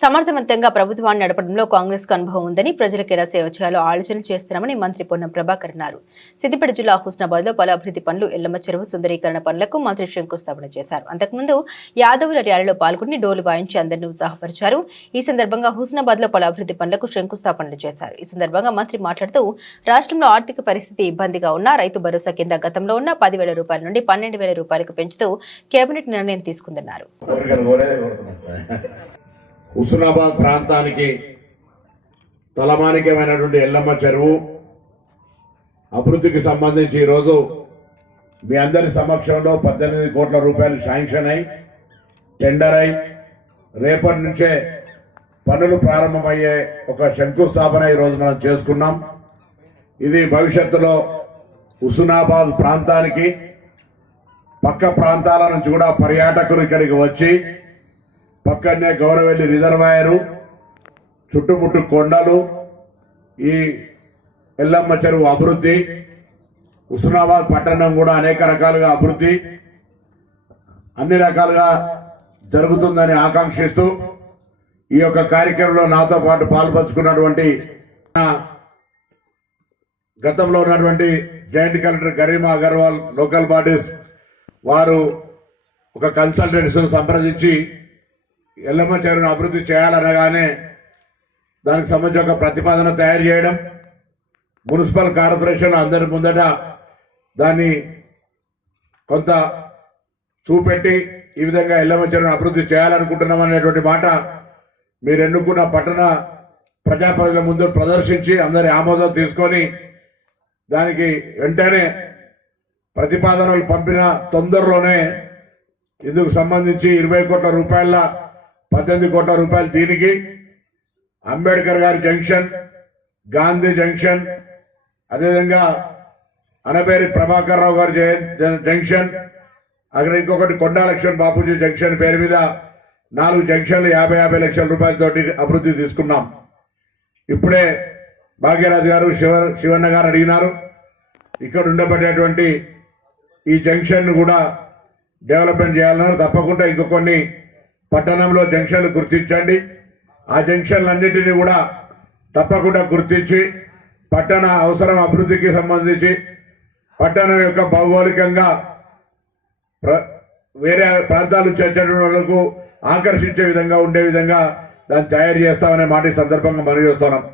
సమర్థవంతంగా ప్రభుత్వాన్ని నడపడంలో కాంగ్రెస్కు అనుభవం ఉందని ప్రజలకు ఎలా సేవ చేయాలో ఆలోచన చేస్తున్నామని మంత్రి పొన్నం ప్రభాకర్ అన్నారు. సిద్దిపేట జిల్లా హుస్నాబాద్లో పలు అభివృద్ధి పనులు ఎల్లమ్మ చెరువు సుందరీకరణ పనులకు మంత్రి శంకుస్థాపన చేశారు. అంతకుముందు యాదవుల ర్యాలీలో పాల్గొని డోలు వాయించి అందరినీ ఉత్సాహపరిచారు. ఈ సందర్భంగా హుస్నాబాద్లో పలు అభివృద్ధి పనులకు శంకుస్థాపనలు చేశారు. ఈ సందర్భంగా మంత్రి మాట్లాడుతూ రాష్ట్రంలో ఆర్థిక పరిస్థితి ఇబ్బందిగా ఉన్న రైతు భరోసా కింద గతంలో ఉన్న పదివేల రూపాయల నుండి పన్నెండు వేల రూపాయలకు పెంచుతూ కేబినెట్ నిర్ణయం తీసుకుందన్నారు. హుస్నాబాద్ ప్రాంతానికి తలమానికమైనటువంటి ఎల్లమ్మ చెరువు. అభివృద్ధికి సంబంధించి ఈరోజు మీ అందరి సమక్షంలో పద్దెనిమిది కోట్ల రూపాయలు శాంక్షన్ అయి టెండర్ అయి రేపటి నుంచే పనులు ప్రారంభమయ్యే ఒక శంకుస్థాపన ఈరోజు మనం చేసుకున్నాం. ఇది భవిష్యత్తులో హుస్నాబాద్ ప్రాంతానికి పక్క ప్రాంతాల నుంచి కూడా పర్యాటకులు ఇక్కడికి వచ్చి పక్కనే గౌరవెల్లి రిజర్వాయరు చుట్టుముట్టు కొండలు ఈ ఎల్లమ్మ చెరువు అభివృద్ధి హుస్నాబాద్ పట్టణం కూడా అనేక రకాలుగా అభివృద్ధి అన్ని రకాలుగా జరుగుతుందని ఆకాంక్షిస్తూ ఈ యొక్క కార్యక్రమంలో నాతో పాటు పాల్పంచుకున్నటువంటి గతంలో ఉన్నటువంటి joint collector Garima Agarwal local bodies వారు ఒక కన్సల్టెన్సీని సంప్రదించి ఎల్లమ్మ చెరువును అభివృద్ధి చేయాలనగానే దానికి సంబంధించి ఒక ప్రతిపాదన తయారు చేయడం మున్సిపల్ కార్పొరేషన్ అందరి ముందట దాన్ని కొంత చూపెట్టి ఈ విధంగా ఎల్లమ్మ చెరువును అభివృద్ధి చేయాలనుకుంటున్నాం అనేటువంటి మాట మీరు ఎన్నుకున్న పట్టణ ప్రజాప్రతినిధుల ముందు ప్రదర్శించి అందరి ఆమోదం తీసుకొని దానికి వెంటనే ప్రతిపాదనలు పంపిన తొందరలోనే ఇందుకు సంబంధించి ఇరవై కోట్ల రూపాయల పద్దెనిమిది కోట్ల రూపాయలు దీనికి. అంబేద్కర్ గారి జంక్షన్ గాంధీ జంక్షన్ అదేవిధంగా అనపేరి ప్రభాకర్ రావు గారి జంక్షన్ అక్కడ ఇంకొకటి కొండాలక్ష్మణ్ బాపూజీ జంక్షన్ పేరు మీద నాలుగు జంక్షన్లు యాభై యాభై లక్షల రూపాయలతోటి అభివృద్ధి తీసుకున్నాం. ఇప్పుడే భాగ్యరాజు గారు శివ శివన్న గారు అడిగినారు. ఇక్కడ ఉండబడేటువంటి ఈ జంక్షన్ కూడా డెవలప్మెంట్ చేయాలన్నారు. తప్పకుండా ఇంకొన్ని పట్టణంలో జంక్షన్లు గుర్తించండి. ఆ జంక్షన్లన్నింటినీ కూడా తప్పకుండా గుర్తించి పట్టణ అవసరం అభివృద్ధికి సంబంధించి పట్టణం యొక్క భౌగోళికంగా ప్ర- వేరే ప్రాంతాలు నుంచి వాళ్ళకు ఆకర్షించే విధంగా ఉండే విధంగా దాన్ని తయారు చేస్తామనే మాట ఈ సందర్భంగా మనవి చేస్తున్నాం.